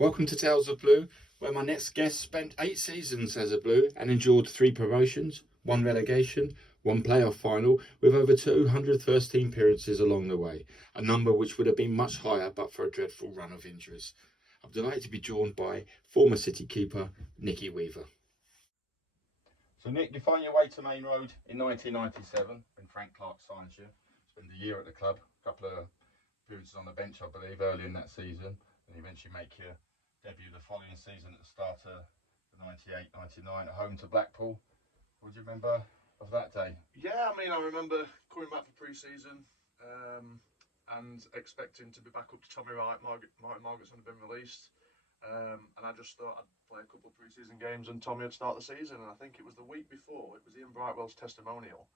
Welcome to Tales of Blue, where my next guest spent 8 seasons as a Blue and endured 3 promotions, 1 relegation, 1 playoff final, with over 200 first-team appearances along the way, a number which would have been much higher but for a dreadful run of injuries. I'm delighted to be joined by former City keeper Nicky Weaver. So Nick, you find your way to Main Road in 1997 when Frank Clark signs you. Spend a year at the club, a couple of appearances on the bench, I believe, early in that season, and eventually make your debut the following season at the start of the 98-99 at home to Blackpool. What do you remember of that day? Yeah, I mean, I remember coming back for pre-season and expecting to be back up to Tommy Wright. Martin Margetson had been released, and I just thought I'd play a couple of pre-season games and Tommy would start the season. And I think it was the week before, it was Ian Brightwell's testimonial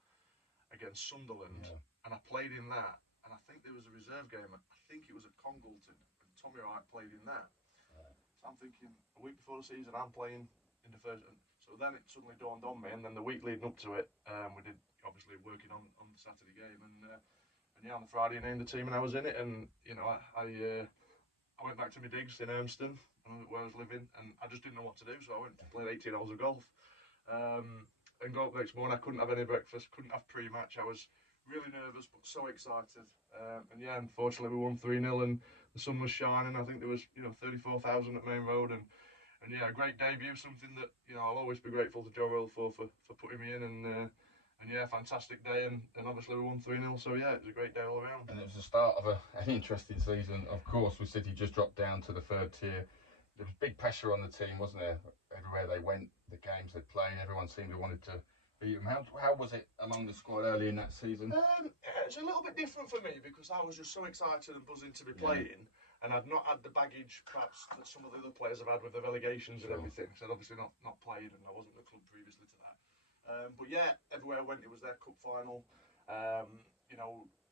against Sunderland, and I played in that. And I think there was a reserve game, I think it was at Congleton, and Tommy Wright played in that. So I'm thinking, a week before the season, I'm playing in the first. So then it suddenly dawned on me, and then the week leading up to it, we did obviously working on the Saturday game, and yeah, on the Friday I named the team, and I was in it, and you know, I went back to my digs in Urmston, where I was living, and I just didn't know what to do, so I went to play 18 holes of golf, and got up the next morning. I couldn't have any breakfast, couldn't have pre-match. I was really nervous, but so excited, and yeah, unfortunately we won 3-0, and the sun was shining. I think there was 34,000 at Main Road, and yeah, a great debut, something that I'll always be grateful to Joe Will for putting me in, and yeah, fantastic day, and obviously we won 3-0, so yeah, it was a great day all around. And it was the start of an interesting season. Of course, with City just dropped down to the third tier. There was big pressure on the team, wasn't there? Everywhere they went, the games they'd play, everyone seemed to wanted to beat them. How was it among the squad early in that season? It's a little bit different for me because I was just so excited and buzzing to be playing, and I'd not had the baggage perhaps that some of the other players have had with the relegations and everything. So I'd obviously not played, and I wasn't at the club previously to that. But yeah, everywhere I went, it was their cup final. A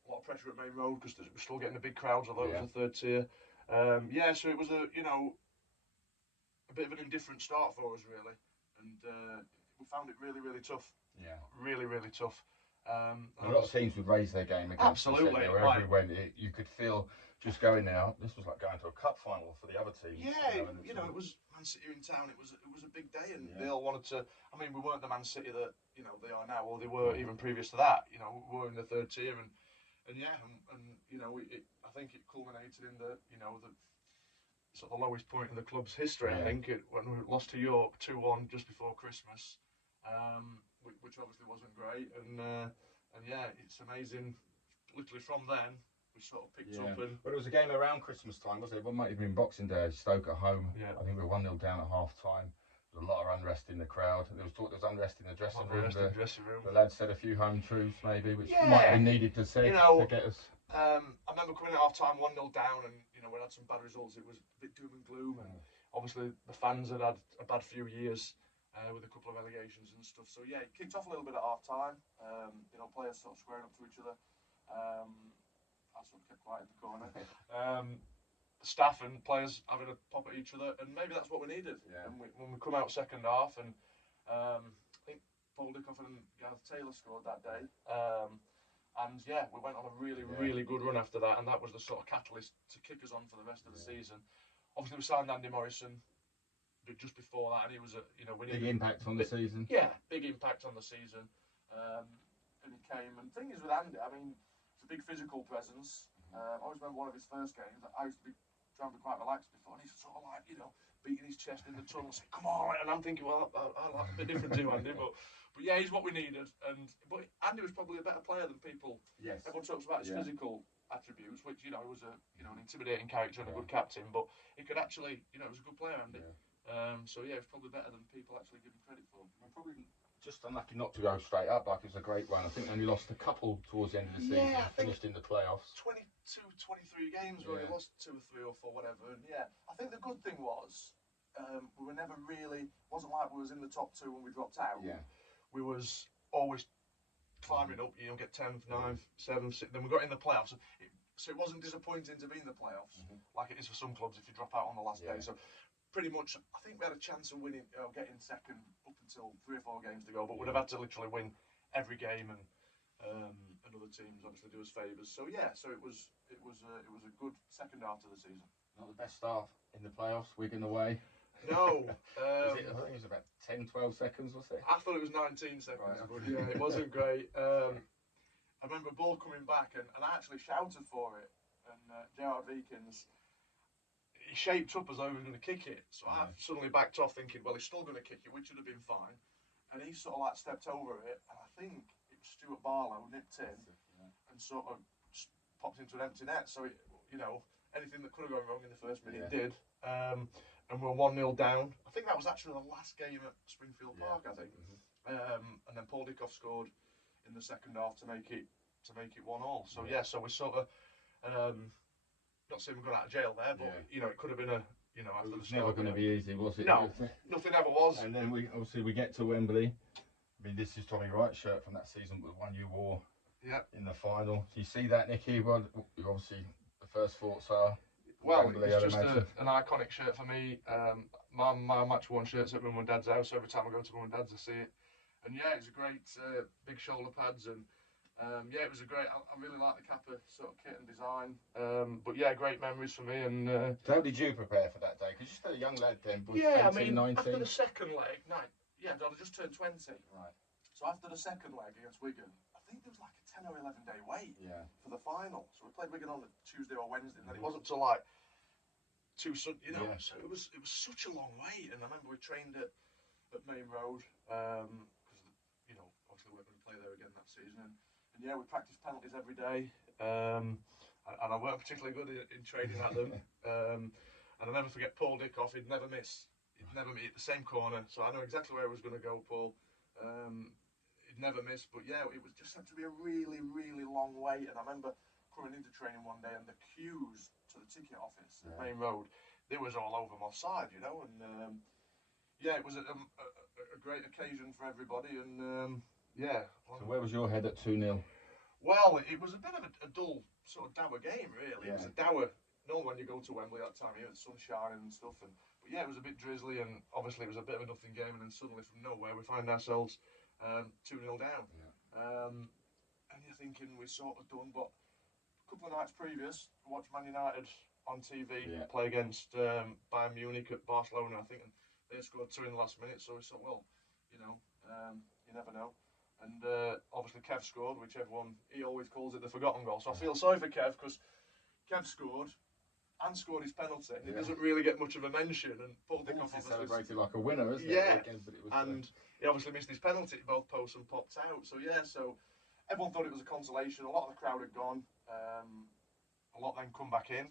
lot of pressure at Main Road because we're still getting the big crowds, although it was a third tier. So it was a bit of an indifferent start for us really, and we found it really, really tough. Yeah, really, really tough. A lot of teams would raise their game against absolutely. Wherever we went, you could feel just going there. This was like going to a cup final for the other teams. Yeah, it was Man City in town. It was a big day, and they all wanted to. I mean, we weren't the Man City that they are now, or they were even previous to that. We were in the third tier, and I think it culminated in the sort of the lowest point in the club's history. I think when we lost to York 2-1 just before Christmas. Which obviously wasn't great, and yeah, it's amazing. Literally from then, we sort of picked up. And but it was a game around Christmas time, wasn't it? It might have been Boxing Day. Stoke at home. Yeah. I think we were 1-0 down at half time. There was a lot of unrest in the crowd. There was talk there was unrest in the dressing room. The lads said a few home truths maybe, which might have been needed to say to get us. I remember coming at half time 1-0 down, and we had some bad results. It was a bit doom and gloom, and obviously the fans had a bad few years. With a couple of relegations and stuff, so yeah, it kicked off a little bit at half time. Players sort of squaring up to each other. I sort of kept quiet in the corner. Staff and players having a pop at each other, and maybe that's what we needed. Yeah. And when we come out second half, and I think Paul Dickoff and Gareth Taylor scored that day. And yeah, we went on a really good run after that, and that was the sort of catalyst to kick us on for the rest of the season. Obviously, we signed Andy Morrision just before that, and he was big impact on the season. Yeah, big impact on the season. And he came, and the thing is with Andy, I mean, it's a big physical presence. I always remember one of his first games. I used to be trying to be quite relaxed before, and he's sort of like beating his chest in the tunnel, saying, "Come on!" And I'm thinking, well, I like a bit different too, Andy, but yeah, he's what we needed. But Andy was probably a better player than people. Yes. Everyone talks about his physical attributes, which was an intimidating character and a good captain, but he could actually, he was a good player, Andy. Yeah. So yeah, it's probably better than people actually give him credit for. We're probably just unlucky not to go straight up. Like it was a great run. I think they only lost a couple towards the end of the season. Finished in the playoffs. 22, 23 games where we lost 2 or 3 or 4, whatever. And yeah, I think the good thing was we were never really. Wasn't like we was in the top 2 when we dropped out. Yeah. We was always climbing up. Get 10th, 9th, 7th, 6th. Then we got in the playoffs. So it wasn't disappointing to be in the playoffs like it is for some clubs if you drop out on the last day. So pretty much, I think we had a chance of winning, getting second up until 3 or 4 games to go, but we'd have had to literally win every game, and other teams obviously do us favours. So yeah, so it was a good second half to the season. Not the best start in the playoffs, Wigan away. No. I think it was about 10, 12 seconds, was it? I thought it was 19 seconds, Right, but okay. yeah, it wasn't great. I remember a ball coming back, and I actually shouted for it. And J.R. Beakins, he shaped up as though he was going to kick it. So I suddenly backed off, thinking, well, he's still going to kick it, which would have been fine. And he sort of like stepped over it, and I think it was Stuart Barlow nipped in and sort of popped into an empty net. So, anything that could have gone wrong in the first minute did. And we're 1-0 down. I think that was actually the last game at Springfield Park, I think. And then Paul Dickoff scored in the second half to make it 1-1. So so we sort of not saying we're going out of jail there, but it could have been after it was the never start, going to be easy, was it? No, nothing ever was. And then we get to Wembley. I mean, this is Tommy Wright's shirt from that season, but the one you wore in the final. Do you see that, Nicky? Well, obviously the first thoughts are. Well, Wembley, it's just an iconic shirt for me. My match worn shirt's at Mum and Dad's house. Every time I go to Mum and Dad's, I see it. And it's a great big shoulder pads, and it was a great. I really like the Kappa sort of kit and design. But great memories for me. And so how did you prepare for that day? Because you're still a young lad then. 18, 19. After the second leg, I'd just turned 20. Right. So after the second leg against Wigan, I think there was like a 10 or 11 day wait for the final. So we played Wigan on the Tuesday or Wednesday, and then it wasn't till like so it was such a long wait. And I remember we trained at Main Road because obviously we weren't going to play there again that season, and we practiced penalties every day, and I weren't particularly good in training at them. And I'll never forget Paul Dickoff. He'd never miss. He'd never hit the same corner, so I know exactly where I was going to go, Paul. He'd never miss, but it was just had to be a really, really long wait. And I remember coming into training one day, and the queues to the ticket office at Main Road, they was all over my side, and it was a great occasion for everybody. And So where was your head at 2-0? Well, it was a bit of a dull sort of dour game, really. It was a dour. Normally when you go to Wembley that time of year, the sun's shining and stuff, but it was a bit drizzly, and obviously it was a bit of a nothing game, and then suddenly from nowhere we find ourselves 2-0 down. And you're thinking we're sort of done, but a couple of nights previous, I watched Man United on TV play against Bayern Munich at Barcelona, I think, and they scored 2 in the last minute, so we thought, well, you never know. And obviously Kev scored, which he always calls it the forgotten goal, so I feel sorry for Kev, because Kev scored and scored his penalty, and he doesn't really get much of a mention, and Paul Dickoff obviously celebrated like a winner, isn't it? Yeah, but it was, and he obviously missed his penalty at both posts and popped out, so everyone thought it was a consolation. A lot of the crowd had gone, a lot then come back in,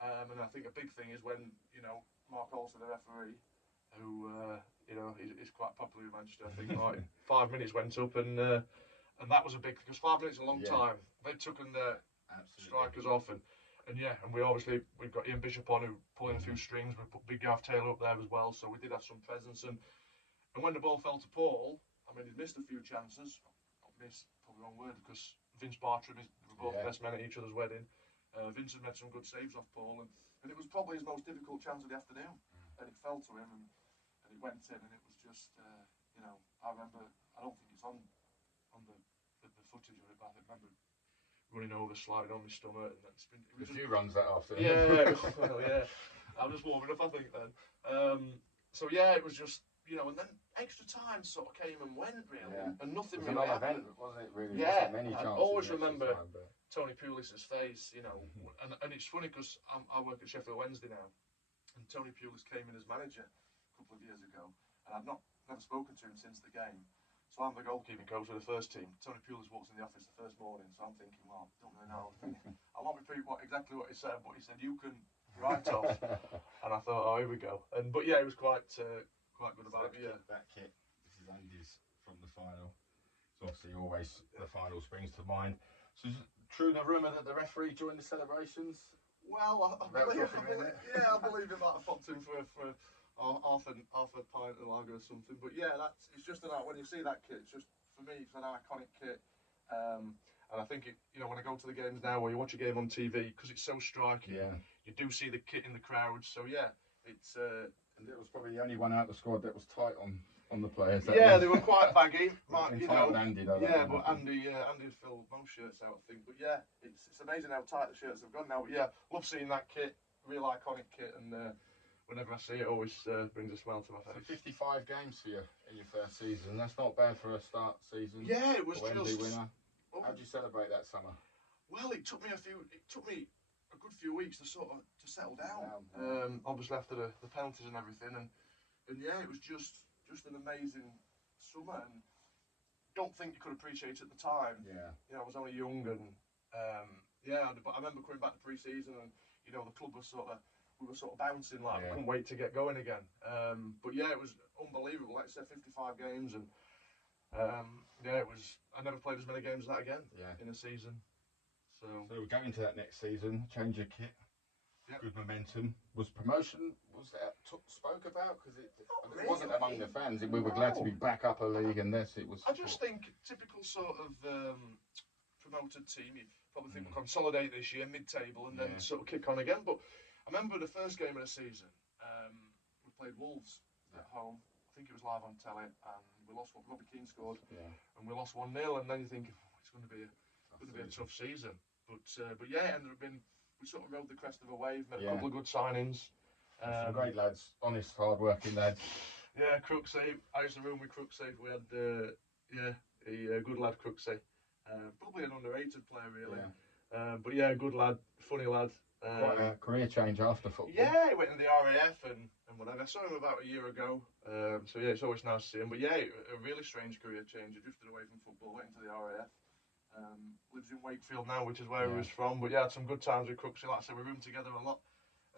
and I think a big thing is when, Mark Olsen, the referee, who, is quite popular in Manchester, I think, like 5 minutes went up, and that was a big, because 5 minutes is a long time. They took the strikers off, and we've got Ian Bishop on, who pulling a few strings. We put Big Gav Taylor up there as well, so we did have some presence. And when the ball fell to Paul, he'd missed a few chances. Not missed, probably the wrong word, because Vince Bartram, we were both the best men at each other's wedding. Vince had made some good saves off Paul, and it was probably his most difficult chance of the afternoon. And it fell to him, and it went in, and it was just, I remember, I don't think it's on the footage of it, but I remember running over, sliding on my stomach, and that's been. A few runs that after. Yeah, well, I was just warming up, I think, then. It was just, and then extra time sort of came and went, really, and nothing really happened. Event, wasn't it, really? Yeah, many I chances always remember time, but... Tony Pulis's face, and it's funny because I work at Sheffield Wednesday now, and Tony Pulis came in as manager a couple of years ago, and I've never spoken to him since the game. So I'm the goalkeeping coach for the first team. Tony Pulis walks in the office the first morning, so I'm thinking, well, I don't really know. I won't repeat exactly what he said, but he said, you can write off. And I thought, oh, here we go. But it was quite good about it. That kit, this is Andy's from the final. So obviously always the final springs to mind. So is it true the rumour that the referee joined the celebrations? Well, I believe it might have popped in for half a pint of lager or something, but it's just when you see that kit, it's just, for me, it's an iconic kit, and I think when I go to the games now, or you watch a game on TV, because it's so striking, you do see the kit in the crowd, so it's and it was probably the only one out of the squad that was tight on the players. They were quite baggy, Andy though, but Andy filled most shirts out, I think, but it's amazing how tight the shirts have gone now, but love seeing that kit. real iconic kit, and whenever I see it, always brings a smile to my So face. 55 games for you in your first season. That's not bad for a start season. Yeah, it was a Wembley just. winner. How did you celebrate that summer? Well, it took me a good few weeks to sort of settle down. Obviously after the penalties and everything, and yeah, it was just an amazing summer, and don't think you could appreciate it at the time. Yeah. You know, I was only young, and yeah, but I remember coming back to pre-season, and you know, the club was we were sort of bouncing, like we couldn't wait to get going again. But yeah, it was unbelievable. Like I said, 55 games, and yeah, it was. I never played as many games as that again in a season. So we're going to that next season. Change your kit. Yep. Good momentum. Was promotion spoke about? Because it wasn't among the fans. We were glad to be back up a league, and it was. I just think typical sort of promoted team. You probably think we'll consolidate this year, mid-table, and then sort of kick on again. But I remember the first game of the season. We played Wolves at home. I think it was live on telly, and we lost. Robbie Keane scored, and we lost 1-0. And then you think it's going to be a tough season. But yeah, it ended up being. We sort of rode the crest of a wave, made a couple of good signings. Some great lads, honest, hard-working lads. Yeah, Crooksey. I used to room with Crooksey. We had a good lad, Crooksey. Probably an underrated player, really. Yeah. But yeah, good lad, funny lad. Quite a career change after football. Yeah, he went in the RAF and whatever. I saw him about a year ago. So yeah, it's always nice to see him. But yeah, a really strange career change. He drifted away from football, went into the RAF. Lives in Wakefield now, which is where he was from. But yeah, had some good times with Crooksey. Like I said, we roomed together a lot.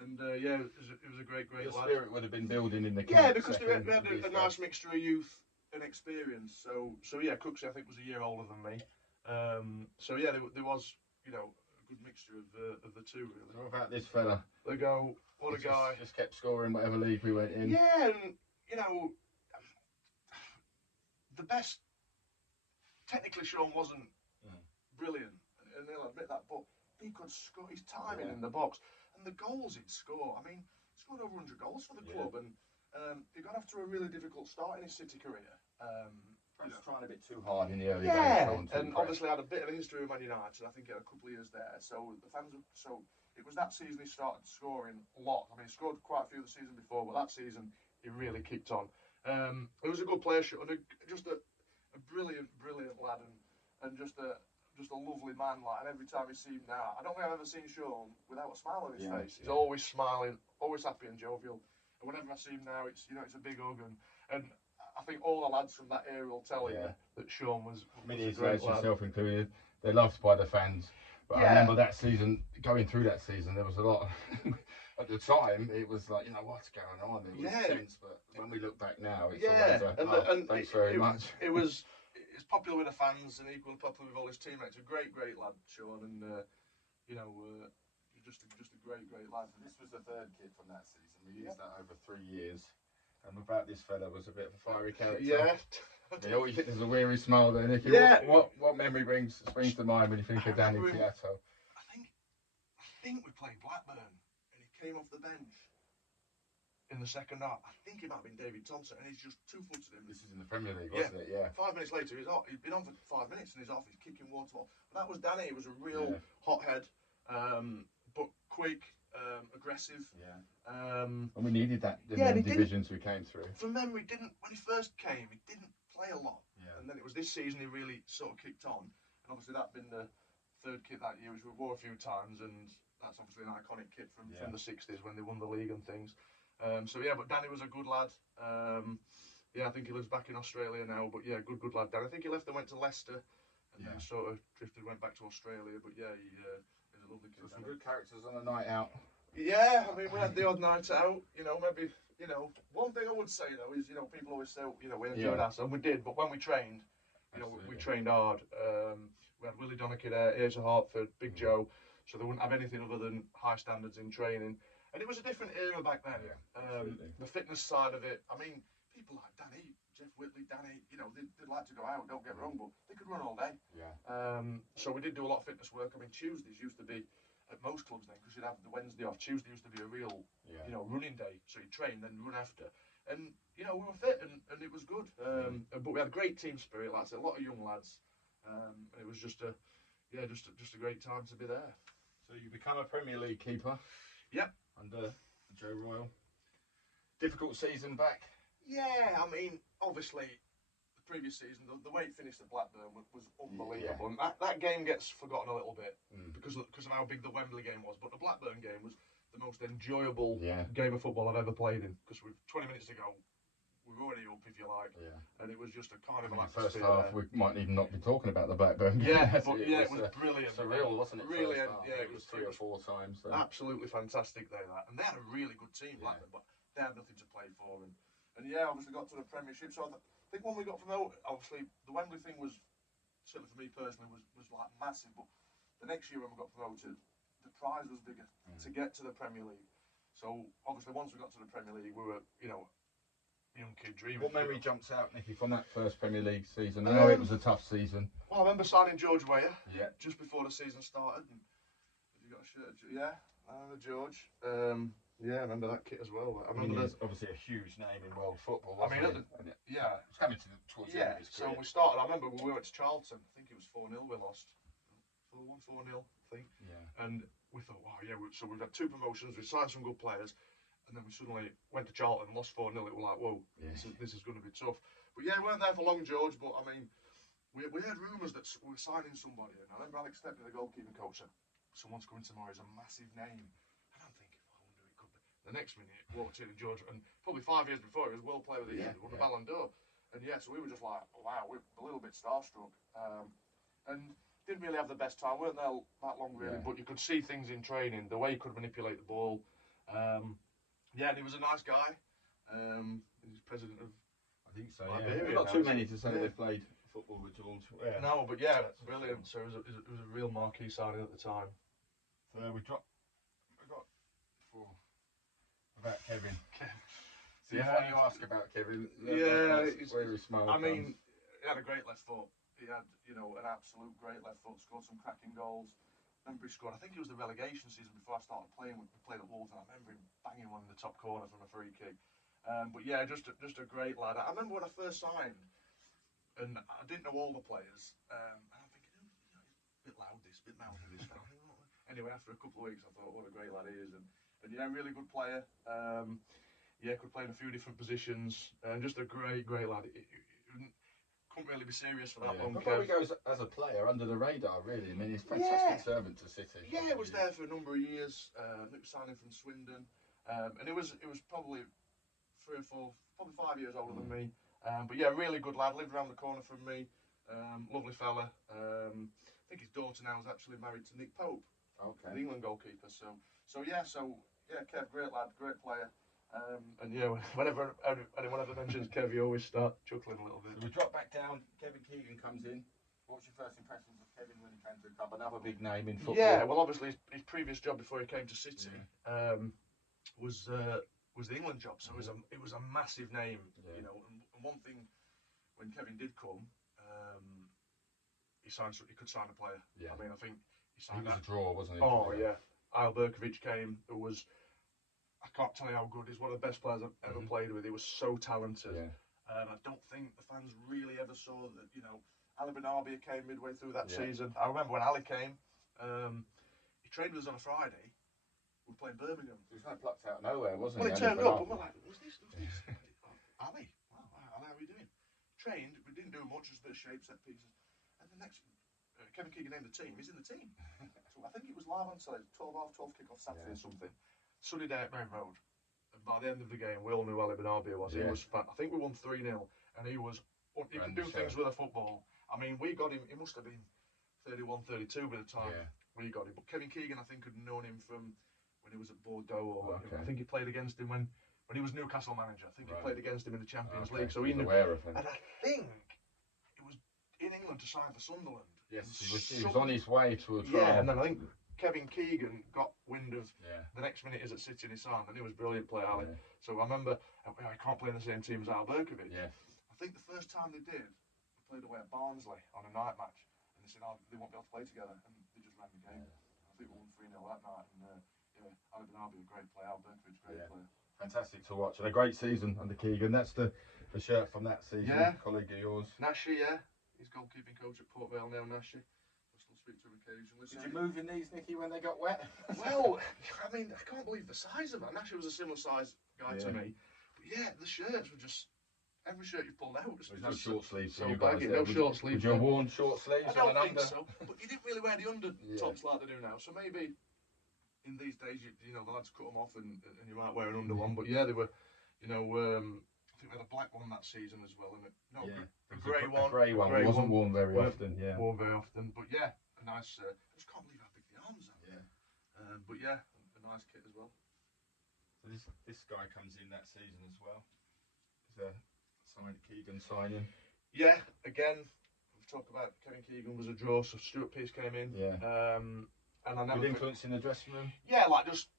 And yeah, it was a great The lad. spirit would have been building in the camp. Yeah, because we had a nice mixture of youth and experience. So yeah, Crooksey I think was a year older than me. So yeah, there was a good mixture of the two really. What about this fella? They go, what a guy! Just kept scoring whatever league we went in. Yeah, and the best. Technically, Sean wasn't brilliant, and he'll admit that, but he could score. His timing in the box and the goals he'd score. I mean, he scored over 100 goals for the club, and he got off to a really difficult start in his City career. Perhaps trying a bit too hard in the early days. And obviously had a bit of a history with Man United. I think he had a couple of years there. So the fans. So it was that season he started scoring a lot. I mean, he scored quite a few the season before, but that season he really kicked on. He was a good player, just a brilliant lad, and just a lovely man. Like, and every time you see him now, I don't think I've ever seen Sean without a smile on his face. He's always smiling, always happy and jovial. And whenever I see him now, it's a big hug, and I think all the lads from that era will tell you that Sean was many a great lad. Yourself included. They're loved by the fans. But I remember that season, going through that season, there was a lot. At the time, it was like, what's going on? It was tense, but when we look back now, it's always and thanks very much. It's popular with the fans and equally popular with all his teammates. A great lad, Sean, and just a great lad. This was the third kit from that season. We used that over 3 years. And about this fella was a bit of a fiery character. Yeah. There's a weary smile there, Nicky. What memory springs to mind when you think of Danny Piatto? I think we played Blackburn, and he came off the bench in the second half. I think it might have been David Thompson, and he's just two-footed him. This is in the Premier League, wasn't it? Yeah. 5 minutes later, he's off. He'd been on for 5 minutes, and he's off. He's kicking waterfall. But that was Danny. He was a real hothead, but quick, aggressive. Yeah. And we needed that in the divisions we came through. From memory, when he first came, he didn't play a lot. Yeah. And then it was this season he really sort of kicked on. And obviously that'd been the third kit that year, which we wore a few times, and that's obviously an iconic kit from the 60s when they won the league and things. But Danny was a good lad. I think he lives back in Australia now, but good lad, Danny. I think he left and went to Leicester, and then sort of went back to Australia, but he's a lovely kid. So some good characters on a night out. Yeah, I mean, we had the odd night out, maybe, one thing I would say though is, people always say, we enjoyed ourselves, and we did, but when we trained, we trained hard. We had Willie Donachie there, Ears of Hartford, Big Joe, so they wouldn't have anything other than high standards in training. And it was a different era back then. The fitness side of it, I mean, people like Danny, Jeff Whitley, Danny, they'd like to go out, don't get me wrong, but they could run all day. Yeah. So we did do a lot of fitness work. I mean, Tuesdays used to be, at most clubs then, because you'd have the Wednesday off, Tuesday used to be a real, running day. So you train, then run after. And, we were fit, and it was good. But we had a great team spirit, like I said, a lot of young lads. And it was just a great time to be there. So you become a Premier League keeper? Yep. under Joe Royal. Difficult season back. Yeah, I mean, obviously, the previous season, the way it finished at Blackburn was unbelievable. And that game gets forgotten a little bit because of how big the Wembley game was. But the Blackburn game was the most enjoyable game of football I've ever played in. Because 20 minutes ago, we were already up, if you like. Yeah. And it was just a carnival atmosphere. First half, we might even not be talking about the Blackburn game. Yeah, but it was brilliant. Surreal, wasn't it? Really, it was 3 or 4 times. So. Absolutely fantastic day, that. And they had a really good team, Blackburn, but they had nothing to play for. And yeah, obviously got to the Premiership. So I think when we got from there, obviously the Wembley thing was, certainly for me personally, was like massive. But the next year when we got promoted, the prize was bigger to get to the Premier League. So obviously once we got to the Premier League, we were, young kid dreaming. What memory jumps out, Nicky, from that first Premier League season? I know it was a tough season. Well, I remember signing George Weah just before the season started. And have you got a shirt? Yeah, I remember George. Yeah, I remember that kit as well. I remember he's obviously a huge name in world football. It's coming towards the end of his career. So we started. I remember when we went to Charlton. I think it was 4-0. We lost 4-1, 4-0. I think. Yeah. And we thought, wow, yeah. So we've had 2 promotions. We signed some good players. And then we suddenly went to Charlton and lost 4-0. It was like, whoa, this is going to be tough. But yeah, we weren't there for long, George. But I mean, we heard rumours that we were signing somebody. And I remember Alex Stepney, the goalkeeping coach, said, someone's coming tomorrow. He's a massive name. And I'm thinking, I wonder who it could be. The next minute, walked in and George, and probably 5 years before, he was World Player of the Year, won the Ballon d'Or. And yeah, so we were just like, wow, we're a little bit starstruck. And didn't really have the best time. Weren't there that long, really. But you could see things in training, the way he could manipulate the ball. Yeah, and he was a nice guy. He's president of, I think so. Yeah, not too many to say they've played football with George. Yeah. No, but yeah, that's brilliant. So it was a real marquee signing at the time. So we got about Kevin. So what you ask about Kevin? He's where he smiles. I mean, he had a great left foot. He had, an absolute great left foot. Scored some cracking goals. Remember he scored, I think it was the relegation season before I started playing. We played at Wolves, and I remember him banging one in the top corner from a free kick. But yeah, just a great lad. I remember when I first signed, and I didn't know all the players, and I'm thinking, he's a bit loud, this fella. Anyway, after a couple of weeks, I thought, what a great lad he is, and yeah, really good player. Could play in a few different positions, and just a great lad. Couldn't really be serious for that long. But probably goes as a player under the radar, really. I mean, he's a fantastic servant to City. Yeah, he was there for a number of years. Signing from Swindon, and it was probably 3 or 4, probably 5 years older than me. But yeah, really good lad. Lived around the corner from me. Lovely fella. I think his daughter now is actually married to Nick Pope, the England goalkeeper. So yeah, Kev, great lad, great player. And yeah, whenever anyone ever mentions Kev, you always start chuckling a little bit. So we drop back down. Kevin Keegan comes in. What's your first impressions of Kevin when he came to the club? Another big name in football. Yeah, well, obviously his previous job before he came to City was the England job. So it was a massive name, And one thing, when Kevin did come, he could sign a player. Yeah. I mean, I think he signed. He was a draw, wasn't he? Oh yeah, Al Berkovic came. It was. I can't tell you how good. He's one of the best players I've ever played with. He was so talented. Yeah. I don't think the fans really ever saw that, Ali Benarbia came midway through that season. I remember when Ali came, he trained with us on a Friday. We were playing Birmingham. He was kind of plucked out of nowhere, wasn't he? Well, he turned up and we're like, who's this? Ali? Wow, Ali, how are you doing? Trained, we didn't do much, just a bit of shape, set pieces. And the next, Kevin Keegan named the team. He's in the team. So I think it was live on Saturday, 12 kick-off Saturday or something. Sunny day at Main Road. And by the end of the game, we all knew Ali Benarbia was. He was. I think we won 3-0, and he could do things with a football. I mean, we got him. He must have been 31, 32 by the time we got him. But Kevin Keegan, I think, had known him from when he was at Bordeaux. I think he played against him when he was Newcastle manager. I think he played against him in the Champions League. So he knew. Aware of him. And I think it was in England to sign for Sunderland. Yes, he was on his way to a trial. Yeah, and then I think Kevin Keegan got wind of the next minute he's at City and he signed, and he was a brilliant player, Ali. Yeah. So I remember, I can't play in the same team as Al Berkovic. Yeah. I think the first time they did, they played away at Barnsley on a night match, and they said, they won't be able to play together, and they just ran the game. Yeah. I think we won 3-0 that night, and Ali Benarbia, a great player, Al Berkovic, great player. Fantastic to watch, and a great season under Keegan. That's the shirt from that season, colleague of yours. Nashi, he's goalkeeping coach at Port Vale now, Nashi. We're still speak to him occasionally. Did you move your knees, Nicky, when they got wet? Well, I mean, I can't believe the size of it. And actually, was a similar size guy to me. But yeah, the shirts were just every shirt you pulled out. There's no short sleeves. So baggy, no short sleeves. Would you have worn short sleeves? I don't think so. But you didn't really wear the under tops like they do now. So maybe in these days, you know, the lads cut them off and you might wear an under one. But yeah, they were, you know, I think we had a black one that season as well, and a grey one. A grey one. It wasn't worn very often. Yeah. Worn very often, but yeah, a nice. I just can't believe how big the arms are. Yeah. But yeah, a nice kit as well. So this guy comes in that season as well. It's a Keegan signing. Yeah, again, we've talked about Kevin Keegan was a draw, so Stuart Pearce came in. Yeah. And I never. Good influence in the dressing room. Yeah, like just.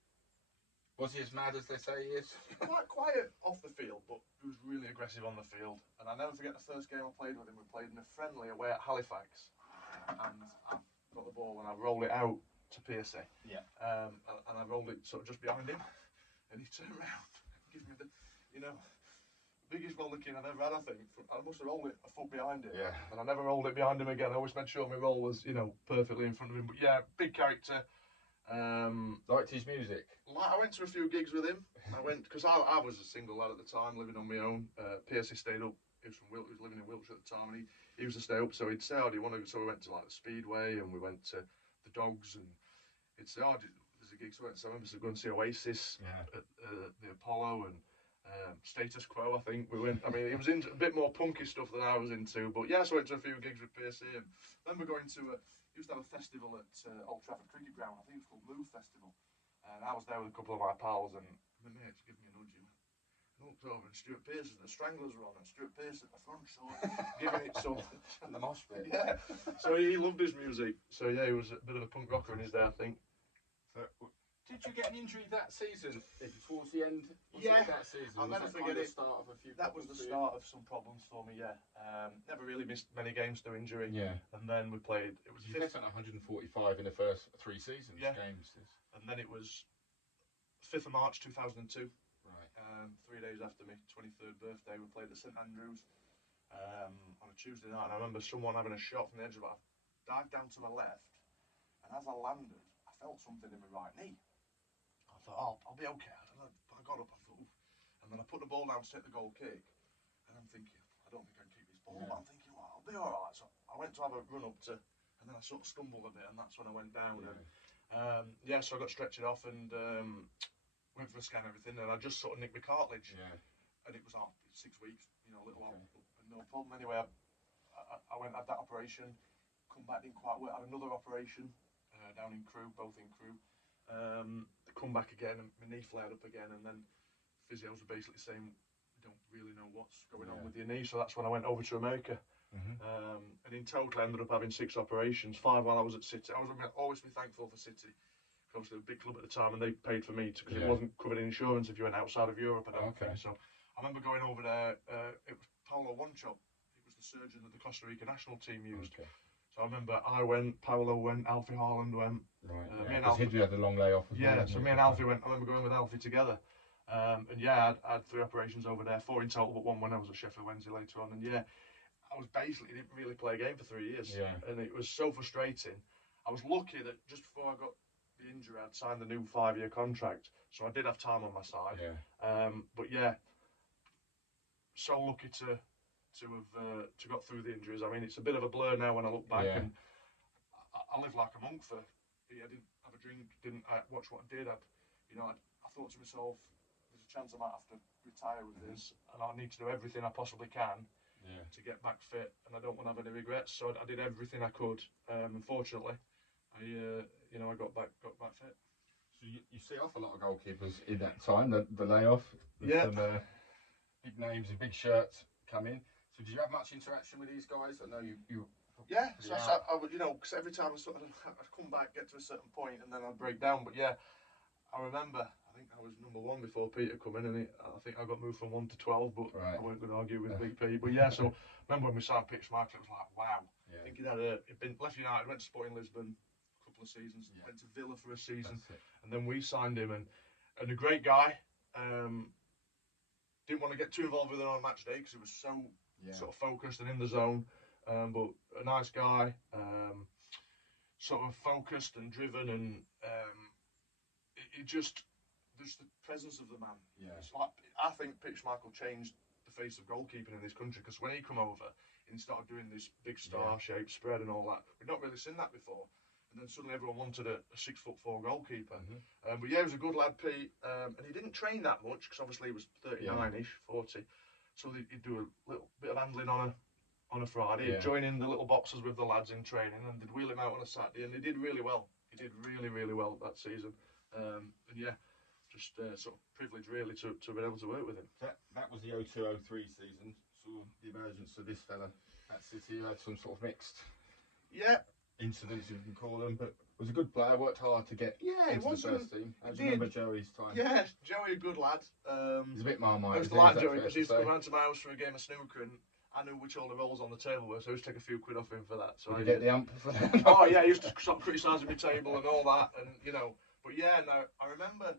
Was he as mad as they say he is? Quite quiet off the field, but he was really aggressive on the field. And I never forget the first game I played with him. We played in a friendly away at Halifax, and I got the ball and I rolled it out to Piercy. Yeah. And I rolled it sort of just behind him, and he turned around, and gave me the, biggest rollicking I've ever had. I think I must have rolled it a foot behind him. Yeah. And I never rolled it behind him again. I always made sure my roll was, perfectly in front of him. But yeah, big character. Liked his music. I went to a few gigs with him. Because I was a single lad at the time, living on my own. Piercy stayed up. He was from he was living in Wiltshire at the time, and he used to stay up. So he'd say, "Oh, do you want to?" So we went to like the Speedway, and we went to the Dogs, and he'd say, "Oh, there's a gig." So I remember going to see Oasis at the Apollo, and Status Quo. I think we went. I mean, he was into a bit more punky stuff than I was into. But yeah, so I went to a few gigs with Piercy, and then we're going to he used to have a festival at Old Trafford Cricket Ground. I think it was called Move Festival. And I was there with a couple of my pals, and my mates gave me a nudge. I looked over, and Stuart Pearce, the Stranglers were on, and Stuart Pearce at the front, so giving it some. And the mosh pit. Yeah. So he loved his music. So yeah, he was a bit of a punk rocker in his day, I think. So, did you get an injury that season? Towards the end? Yeah. That season? I'll never forget it. Start of a few that was the start of some problems for me. Yeah. Never really missed many games through injury. Yeah. And then we played. It was. You got 145 in the first 3 seasons. Yeah. Games. And then it was 5th of March 2002. Right. 3 days after my 23rd birthday, we played at St Andrews on a Tuesday night. And I remember someone having a shot from the edge of it. I dived down to my left, and as I landed, I felt something in my right knee. I thought, "Oh, I'll be okay." I got up, I thought, "Oof." And then I put the ball down to take the goal kick, and I'm thinking, I don't think I can keep this ball, but I'm thinking, well, I'll be all right. So I went to have a run up to, and then I sort of stumbled a bit, and that's when I went down. Yeah. And so I got stretchered off and went for a scan and everything, and I just sort of nicked my cartilage. Yeah. And it was 6 weeks, a little while, no problem. Anyway, I went had that operation, come back, didn't quite work, had another operation down in Crewe, both in Crewe. Come back again, and my knee flared up again, and then physios were basically saying, "You don't really know what's going on with your knee." So that's when I went over to America. And in total, I ended up having 6 operations, 5 while I was at City. I was always be thankful for City. Obviously, a big club at the time, and they paid for me because it wasn't covered in insurance if you went outside of Europe. I don't think so. I remember going over there. It was Paolo Wanchop. He was the surgeon that the Costa Rica national team used. Okay. So I remember I went, Paolo went, Alfie Haaland went. Right. Me and Alfie had the long layoff. So me and Alfie went. I remember going with Alfie together. And yeah, I had 3 operations over there, 4 in total, but 1 when I was at Sheffield Wednesday later on. And yeah, I was basically didn't really play a game for 3 years. Yeah. And it was so frustrating. I was lucky that just before I got the injury, I'd signed the new 5-year contract, so I did have time on my side. Yeah. But yeah, so lucky to have got through the injuries. I mean, it's a bit of a blur now when I look back, and I lived like a monk for. I didn't have a drink, didn't watch what I did. I thought to myself, there's a chance I might have to retire with this, and I need to do everything I possibly can to get back fit, and I don't want to have any regrets. So I did everything I could. Unfortunately, I got back fit. So you see off a lot of goalkeepers in that time, the layoff. Some big names and big shirts come in. So did you have much interaction with these guys? I know you. Yeah, so I would, because every time I'd come back, get to a certain point, and then I'd break down. But yeah, I remember. I think I was number 1 before Peter come in, and I think I got moved from 1 to 12. But I weren't going to argue with Big Pete. But yeah, so remember when we signed Peter Schmeichel, it was like wow. Yeah. I think he'd been left United, went to Sporting Lisbon a couple of seasons, went to Villa for a season, and then we signed him, and a great guy. Didn't want to get too involved with it on match day because he was so sort of focused and in the zone. But a nice guy. sort of focused and driven, and it just there's the presence of the man. Yeah. It's like, I think Peter Schmeichel changed the face of goalkeeping in this country, because when he come over and started doing this big star-shaped spread and all that, we'd not really seen that before. And then suddenly everyone wanted a 6'4" goalkeeper. But yeah, he was a good lad, Pete, and he didn't train that much because obviously he was 39ish, 40. So he'd do a little bit of handling on a Friday. He'd join in the little boxes with the lads in training, and they'd wheel him out on a Saturday, and he did really well. He did really, really well that season. And yeah, just sort of privileged really to be able to work with him. That was the 02-03 season. So the emergence of this fella at City had some sort of mixed incidents, you can call them, but was a good player. Worked hard to get into the first team. How do you remember Joey's time? Yeah, Joey, a good lad. He's a bit Marmite. I used to like Joey because he used to come round to my house for a game of snooker, and I knew which all the rolls on the table were, so I used to take a few quid off him for that. So did you get the amp for that? Oh yeah, he used to stop criticising my table and all that, and you know. But yeah, no, I remember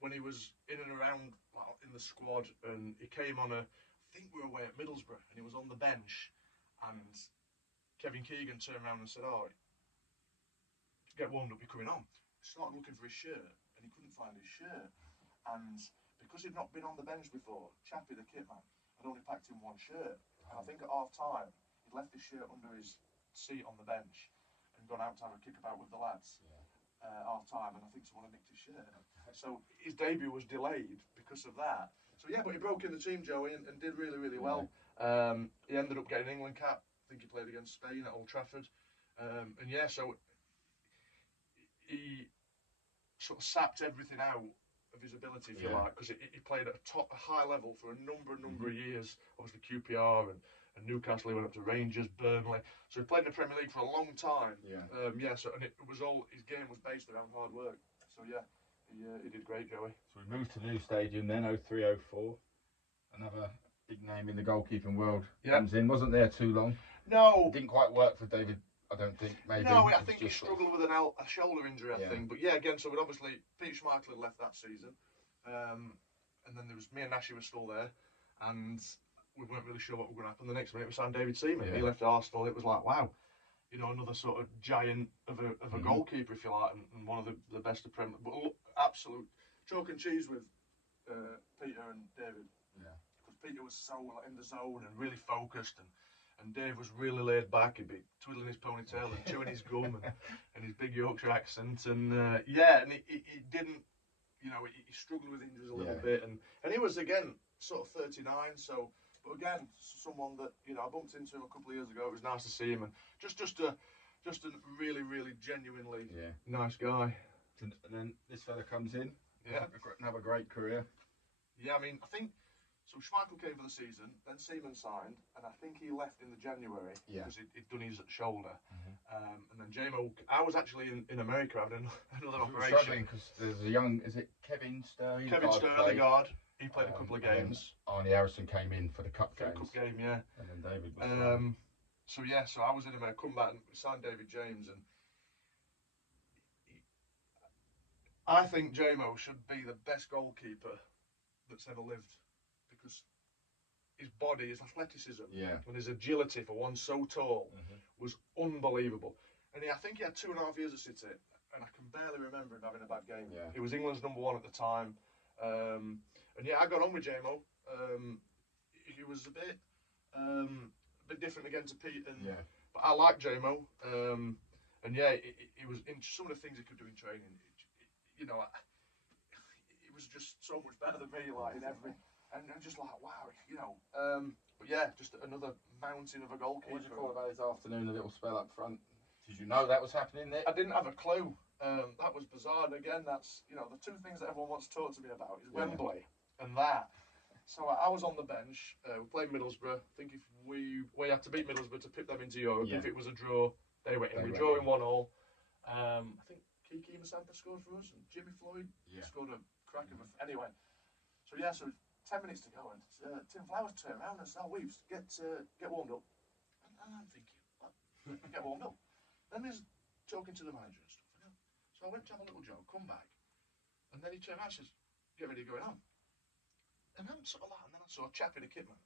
when he was in and around, well, in the squad, and he came on I think we were away at Middlesbrough, and he was on the bench, and Kevin Keegan turned around and said, "Oh, get warmed up, you're coming on." He started looking for his shirt, and he couldn't find his shirt, and because he'd not been on the bench before, Chappie, the kit man, had only packed in one shirt, and I think at half time he'd left his shirt under his seat on the bench and gone out to have a kick about with the lads. Half time, and I think someone had nicked his shirt. So his debut was delayed because of that. So yeah, but he broke in the team, Joey, and did really, really well. He ended up getting an England cap. I think he played against Spain at Old Trafford. And yeah, so he sort of sapped everything out of his ability, if you like, because he played at a high level for a number of years. Obviously QPR and Newcastle. He went up to Rangers, Burnley. So he played in the Premier League for a long time. So and it was all, his game was based around hard work. So yeah, he did great, Joey. So we moved to the new stadium then, 03-04. Another big name in the goalkeeping world comes in. Wasn't there too long. No. It didn't quite work for David, I don't think. Maybe. No, I think he struggled with a shoulder injury, I think. But yeah, again, so obviously Peter Schmeichel had left that season. And then there was me and Nashi were still there. And we weren't really sure what was going to happen. The next minute we signed David Seaman. He left Arsenal. It was like, wow, you know, another sort of giant of a goalkeeper, if you like, and one of the best of Premier. But absolute chalk and cheese with Peter and David. Yeah. Because Peter was so in the zone and really focused, and Dave was really laid back. He'd be twiddling his ponytail and chewing his gum and his big Yorkshire accent. And and he didn't, you know, he struggled with injuries a little bit. And he was, again, sort of 39, so. But again, someone that, you know, I bumped into him a couple of years ago. It was nice to see him, and just a really, really genuinely nice guy. And then this fella comes in. Have a great career. Yeah, I mean, I think so. Schmeichel came for the season, then Seaman signed, and I think he left in the January because he'd done his shoulder. And then JMO, I was actually in America having another operation. Struggling because there's a young, is it Kevin Sterling? Kevin Sterling, guard. He played a couple of games. Arnie Harrison came in for the cup games. Cup game, yeah. And then David was so I was in America, come back and signed David James, and I think JMO should be the best goalkeeper that's ever lived, because his body, his athleticism, and his agility for one so tall was unbelievable. And I think he had 2.5 years at City, and I can barely remember him having a bad game. He was England's #1 at the time. And yeah, I got on with JMO. He was a bit different again to Pete, but I liked JMO. And yeah, it was in some of the things he could do in training. You know, it was just so much better than me, like in every, and I'm just like, wow, you know. But yeah, just another mountain of a goalkeeper. What did you call about his afternoon? A little spell up front. Did you know that was happening there? I didn't have a clue. That was bizarre. And again, that's, you know, the two things that everyone wants to talk to me about is Wembley and that. So I was on the bench. We played Middlesbrough. I think if we had to beat Middlesbrough to pick them into Europe. If it was a draw, they went in. We drew in 1-1. I think Kiki Masamba scored for us, and Jimmy Floyd scored a cracker. Anyway, so 10 minutes to go, and Tim Flowers turned around and said, Weaves, get warmed up. And I'm thinking, what? Get warmed up. Then there's talking to the manager and stuff. So I went to have a little jog, come back, and then he turned around and says, get ready, going on. And I'm sort of like, and then I saw Chappie, the kitman,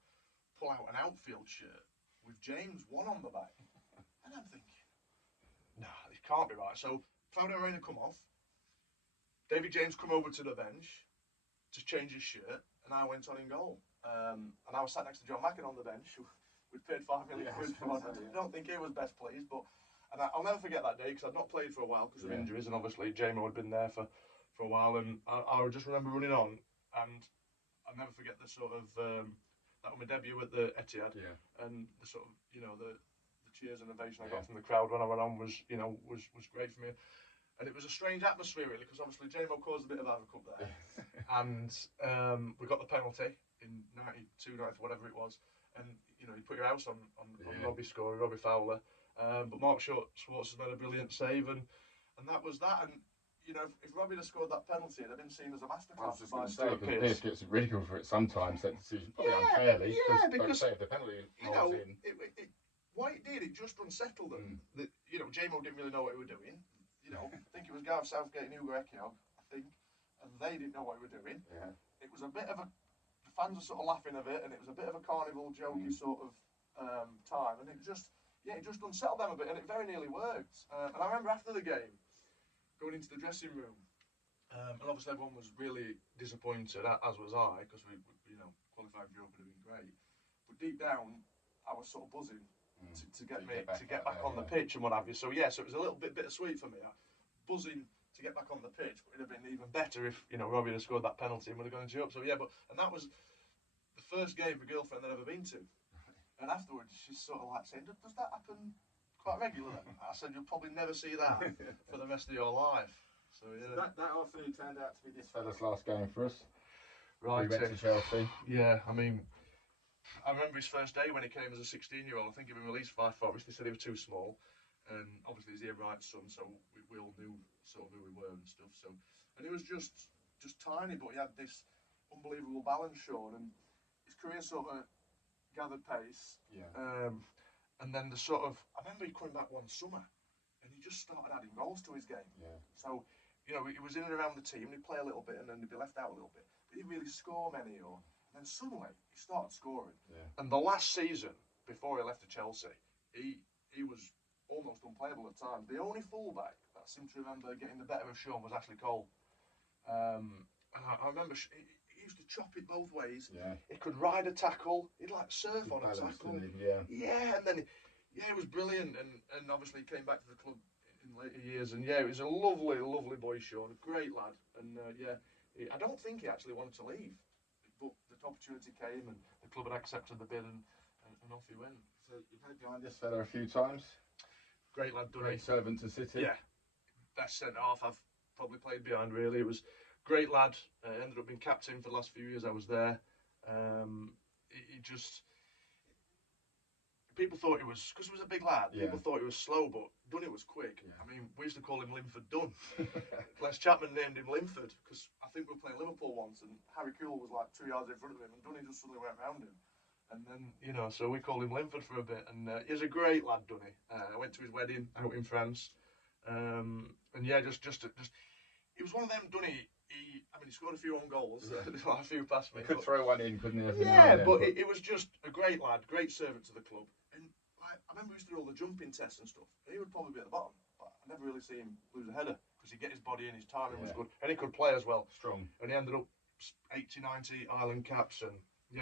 pull out an outfield shirt with James 1 on the back. And I'm thinking, can't be right. So Claudio Reyna come off. David James come over to the bench to change his shirt, and I went on in goal. And I was sat next to John Macken on the bench. We'd paid £5 million for. I don't think he was best pleased, but I'll never forget that day because I'd not played for a while because of injuries, and obviously JMO had been there for a while, and I just remember running on, and I'll never forget the sort of that was my debut at the Etihad, and the sort of the cheers and ovation I got from the crowd when I went on was was great for me. And it was a strange atmosphere, really, because obviously JMO caused a bit of havoc up there. And we got the penalty in 92, 90, whatever it was. And, you put your house on Robbie scoring, Robbie Fowler. But Mark Schwartz has made a brilliant save, and that was that. And, if Robbie had scored that penalty, it'd have been seen as a masterclass by Stuart Pearce. Pearce gets ridiculed for it sometimes, that decision. Probably unfairly, because say if the penalty rolls in. What it did, it just unsettled them. That JMO didn't really know what he was doing. I think it was Gareth Southgate and Hugo Ekiog, I think, and they didn't know what we were doing. Yeah. It was a bit of the fans were sort of laughing a bit, and it was a bit of a carnival jokey sort of time, and it just unsettled them a bit, and it very nearly worked. And I remember after the game, going into the dressing room, and obviously everyone was really disappointed, as was I, because we qualified for Europe would have been great. But deep down, I was sort of buzzing. To get back on the pitch and what have you. So so it was a little bit bittersweet for me. Buzzing to get back on the pitch, but it'd have been even better if Robbie had scored that penalty and would have gone into Europe. So and that was the first game for girlfriend I'd ever been to. And afterwards, she's sort of like saying, "Does that happen quite regularly?" I said, "You'll probably never see that for the rest of your life." So that afternoon turned out to be this fella's last game for us. Right. We went to Chelsea. Yeah, I mean, I remember his first day when he came as a 16-year-old. I think he'd been released by Forest. They said he was too small, and obviously he's Ian Wright's son, so we all knew sort of who we were and stuff. So, and he was just tiny, but he had this unbelievable balance, Sean, and his career sort of gathered pace. Yeah. And then I remember he coming back one summer, and he just started adding goals to his game. Yeah. So, he was in and around the team. He'd play a little bit, and then he'd be left out a little bit, but he didn't really score many And then suddenly he started scoring. Yeah. And the last season, before he left to Chelsea, he was almost unplayable at times. The only fullback that I seem to remember getting the better of Sean was Ashley Cole. And I remember he used to chop it both ways. Yeah. He could ride a tackle. He'd like surf on a tackle. Yeah, and then it was brilliant. And obviously he came back to the club in later years. And it was a lovely, lovely boy, Sean. A great lad. And I don't think he actually wanted to leave. But the opportunity came, and the club had accepted the bid, and off he went. So you've had behind this fella a few times. Great lad, Great servant to City. Yeah, best centre half I've probably played behind. Really, it was great lad. Ended up being captain for the last few years I was there. He just. People thought it was, because he was a big lad, people thought he was slow, but Dunny was quick. Yeah. I mean, we used to call him Linford Dunn. Les Chapman named him Linford, because I think we were playing Liverpool once, and Harry Kewell was like 2 yards in front of him, and Dunny just suddenly went round him. And then, so we called him Linford for a bit, and he's a great lad, Dunny. I went to his wedding out in France, and just he was one of them, Dunny. He scored a few own goals, a few past me. He could throw one in, couldn't he? But it was just a great lad, great servant to the club. And I remember we used to do all the jumping tests and stuff. And he would probably be at the bottom, but I never really see him lose a header because he'd get his body in, his timing was good, and he could play as well. Strong. And he ended up 80, 90 Ireland caps, and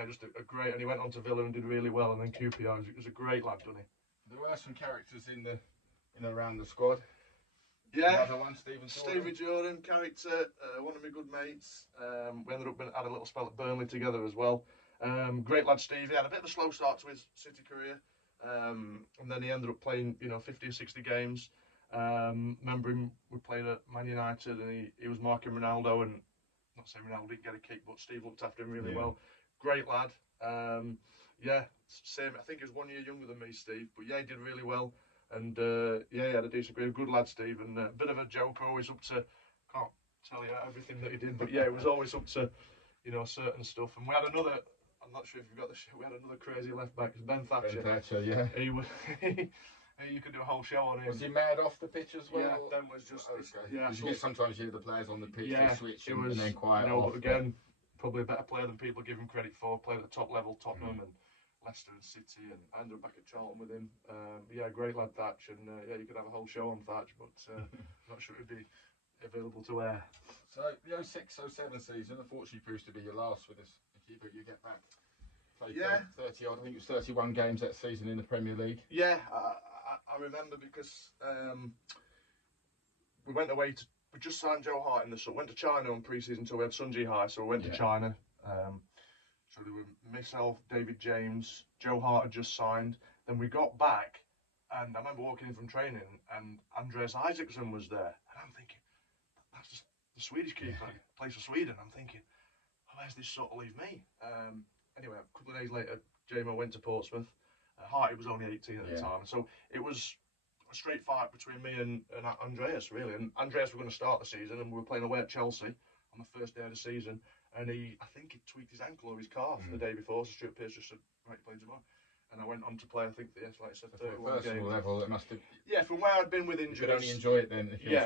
just a great. And he went on to Villa and did really well, and then QPR. He was a great lad, didn't he? There were some characters in around the squad. Yeah, another one, Stevie Jordan, character, one of my good mates. We ended up had a little spell at Burnley together as well. Great lad, Stevie. Had a bit of a slow start to his City career, and then he ended up playing 50 or 60 games. Remember him? We played at Man United, and he was marking Ronaldo, and not saying Ronaldo didn't get a kick, but Steve looked after him really well. Great lad. Same. I think he was 1 year younger than me, Steve, but he did really well. And he had a decent career. Good lad, Steve, and a bit of a joker, always up to. Can't tell you everything that he did, but it was always up to, certain stuff. And we had another. I'm not sure if you've got this. We had another crazy left back, Ben Thatcher. Ben Thatcher, yeah. He was. You could do a whole show on him. Was he mad off the pitch as well? Yeah, Ben was just. Okay. Sometimes you hear the players on the pitch switch it was, and then quiet off. But again, probably a better player than people give him credit for. Played at the top level, Tottenham, and Leicester and City, and I ended up back at Charlton with him. Yeah, great lad Thatch, and yeah, you could have a whole show on Thatch, but I'm not sure it'd be available to air. So the 06-07 season unfortunately proves to be your last with us, Nicky, but you get back. Played 30 odd, I think it was 31 games that season in the Premier League. Yeah, I remember because we went away to, we just signed Joe Hart in the summer, went to China on pre-season tour, we had Sunji High, so we went to China. So there were myself, David James, Joe Hart had just signed. Then we got back, and I remember walking in from training, and Andreas Isaksson was there, and I'm thinking, that's just the Swedish keeper, plays for Sweden. I'm thinking, oh, where's this sort of leave me? Anyway, a couple of days later, JMO went to Portsmouth. Harty was only 18 at the time, so it was a straight fight between me and Andreas, really. And Andreas were going to start the season, and we were playing away at Chelsea on the first day of the season. And I think he tweaked his ankle or his calf the day before, so Stuart Pearce just said, right, you play tomorrow. And I went on to play, I think, like I said, 31 games. Personal level, it must have... Yeah, from where I'd been with injuries... You could only enjoy it then. If you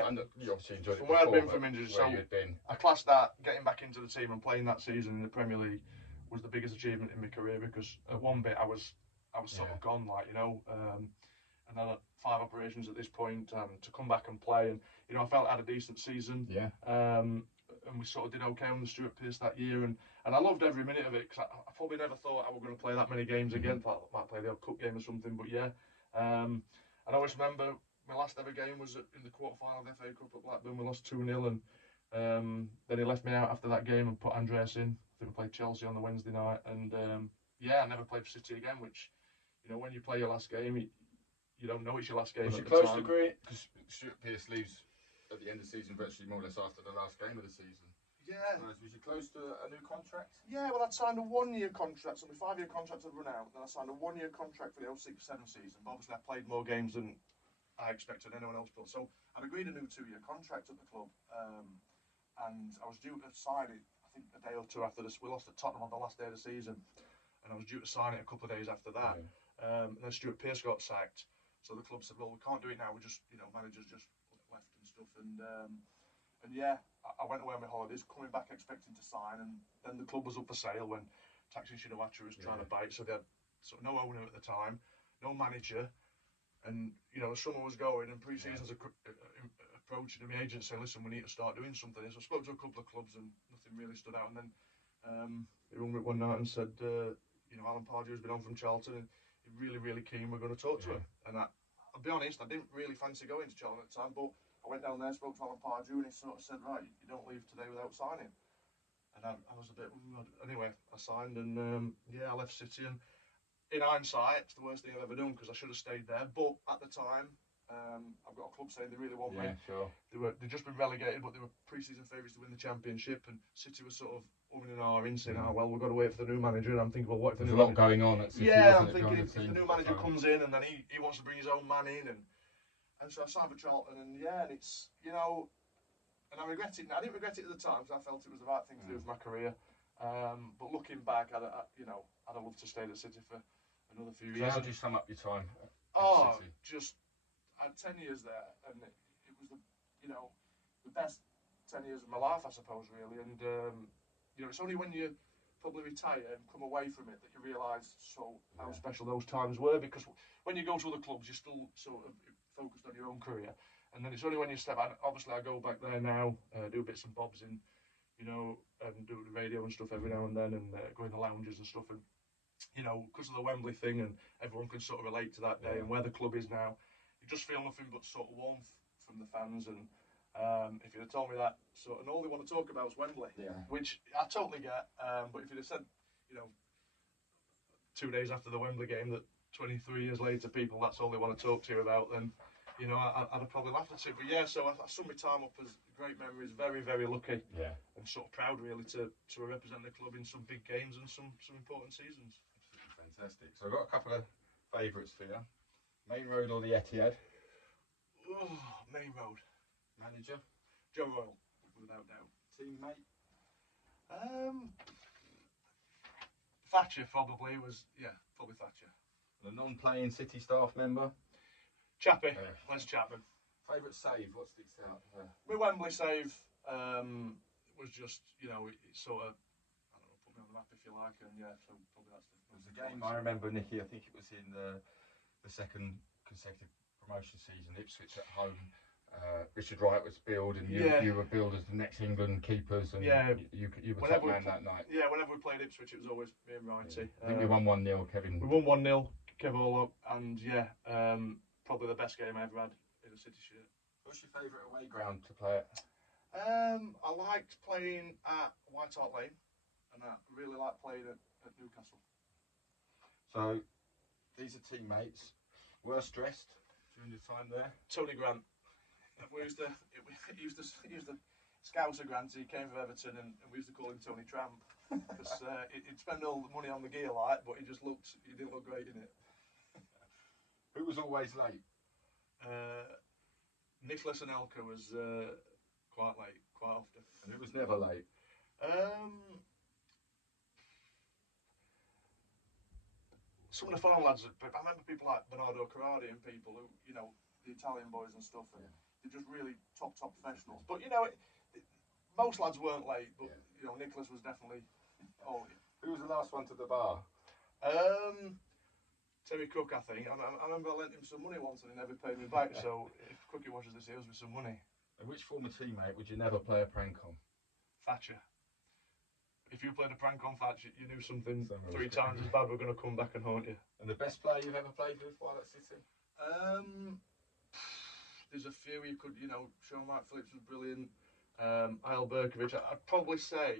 obviously enjoyed it from where I'd been from injuries, so been. I classed that, getting back into the team and playing that season in the Premier League was the biggest achievement in my career, because at one bit I was sort of gone, like, you know, and I had 5 operations at this point, to come back and play, and, you know, I felt I had a decent season. And we sort of did okay under Stuart Pearce that year, and I loved every minute of it, because I probably never thought I was going to play that many games again. Thought I might play the odd cup game or something, but yeah. And I always remember my last ever game was in the quarter-final of the FA Cup at Blackburn. We lost 2-0, and then he left me out after that game and put Andreas in. I think we played Chelsea on the Wednesday night, and yeah, I never played for City again, which, you know, when you play your last game, you don't know it's your last game. Was you close to agree? Because Stuart Pearce leaves at the end of the season, virtually more or less after the last game of the season. Yeah. Was you close to a new contract? Yeah, well, I'd signed a 1-year contract, so my 5-year contract had run out. Then I signed a 1-year contract for the 06-07 season, but obviously I played more games than I expected anyone else to. So I'd agreed a new 2-year contract at the club, and I was due to sign it, I think, a day or two after this. We lost at Tottenham on the last day of the season, and I was due to sign it a couple of days after that. And then Stuart Pearce got sacked, so the club said, well, we can't do it now, we just, you know, managers just left and stuff, and yeah, I went away on my holidays, coming back expecting to sign, and then the club was up for sale when Taksin Shinawatra was trying to buy it, so they had sort of no owner at the time, no manager, and, you know, the summer was going, and pre-season's approaching, and my agent saying, listen, we need to start doing something. So I spoke to a couple of clubs, and nothing really stood out, and then he rang me one night and said, you know, Alan Pardew's been on from Charlton, and he's really, really keen, we're going to talk to him. And I'll be honest, I didn't really fancy going to Charlton at the time, but I went down there, spoke to Alan Pardew, and he sort of said, right, you don't leave today without signing. And I was a bit, anyway, I signed, and yeah, I left City, and in hindsight, it's the worst thing I've ever done, because I should have stayed there. But at the time, I've got a club saying they really want me. Sure. They'd just been relegated, but they were pre-season favourites to win the championship, and City was sort of umming and ahhing, saying, oh, well, we've got to wait for the new manager. And I'm thinking, well, what if the new manager... There's a lot going on at City, I'm thinking, if the new manager comes in, and then he wants to bring his own man in, and so I signed for Charlton, and yeah, and it's, you know, and I regret it now. I didn't regret it at the time, because I felt it was the right thing to do for my career. But looking back, I'd have loved to stay at City for another few years. How do you sum up your time at City? Just, I had 10 years there, and it was the best 10 years of my life, I suppose, really. And you know, it's only when you probably retire and come away from it that you realise how special those times were. Because when you go to other clubs, you're still sort of focused on your own career, and then it's only when you step out. Obviously, I go back there now, do bits and bobs in, you know, and do the radio and stuff every now and then, and go in the lounges and stuff, and you know, because of the Wembley thing, and everyone can sort of relate to that day and where the club is now. You just feel nothing but sort of warmth from the fans, and if you'd have told me that, and all they want to talk about is Wembley, which I totally get. But if you'd have said, you know, 2 days after the Wembley game that 23 years later, people, that's all they want to talk to you about, then, you know, I'd have probably laughed at it. But yeah, so I sum my time up as great memories, very, very lucky, and sort of proud really to represent the club in some big games and some important seasons. Absolutely fantastic. So I've got a couple of favourites for you. Main Road or the Etihad? Oh, Main Road. Manager? Joe Royle, without doubt. Teammate? Thatcher probably probably Thatcher. A non-playing City staff member? Chappie, Les Chapman. Favourite save, what sticks out? My Wembley save was just, you know, it sort of, I don't know, put me on the map if you like, and yeah, so probably that's the. There was a game I remember, Nicky. I think it was in the second consecutive promotion season, Ipswich at home. Richard Wright was billed, and you were billed as the next England keepers, and you were top man that night. Yeah, whenever we played Ipswich, it was always me and Wrighty. I think we won 1-0, Kevin. We won 1-0, Kev all up, and probably the best game I ever had in a City shirt. What's your favourite away ground to play at? I liked playing at White Hart Lane, and I really liked playing at Newcastle. So, these are teammates. Worst dressed during your time there? Tony Grant. We used to Scouser Grant. He came from Everton, and we used to call him Tony Tramp because he'd spend all the money on the gear, like, but he didn't look great in it. Who was always late? Nicholas Anelka was quite late, quite often. And who was never late? Some of the farm lads. I remember people like Bernardo Corradi and people who, you know, the Italian boys and stuff. And they're just really top professionals. But you know, most lads weren't late. But you know, Nicholas was definitely early. Who was the last one to the bar? Terry Cook, I think. I remember I lent him some money once and he never paid me back. So if Cookie watches this, he owes me some money. And which former teammate would you never play a prank on? Thatcher. If you played a prank on Thatcher, you knew something 3 times as bad were going to come back and haunt you. And the best player you've ever played with while at City? There's a few you could, you know, Sean Mark Phillips was brilliant. Isle Berkovic, I'd probably say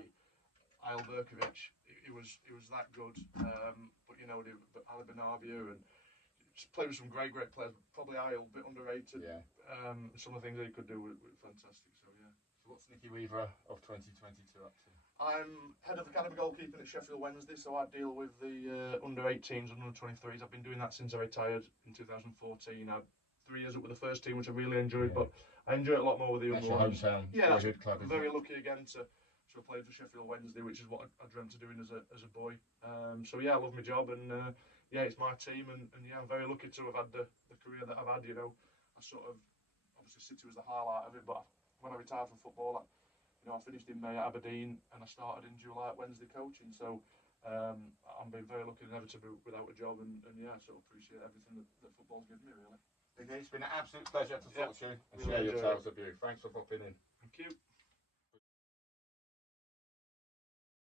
Isle Berkovic. He was that good. But you know, Ali Benavia and just played with some great players. Probably Isle, a bit underrated. Yeah. Some of the things that he could do were fantastic. So yeah. So what's Nicky Weaver of 2022 up to? I'm head of academy goalkeeping at Sheffield Wednesday, so I deal with the under-18s and under-23s. I've been doing that since I retired in 2014. I had 3 years up with the first team, which I really enjoyed, but I enjoy it a lot more with the That's other ones. Your hometown. Yeah, that's good club. Very lucky again to have played for Sheffield Wednesday, which is what I dreamt of doing as a boy. So yeah, I love my job, and yeah, it's my team, and yeah, I'm very lucky to have had the career that I've had. You know, I sort of obviously City was the highlight of it, but when I retired from football, you know, I finished in May at Aberdeen and I started in July at Wednesday coaching. So I'm being very lucky never to be without a job, and yeah, I sort of appreciate everything that football's given me, really. It's been an absolute pleasure to talk to you and really share your tales of you. Thanks for popping in. Thank you.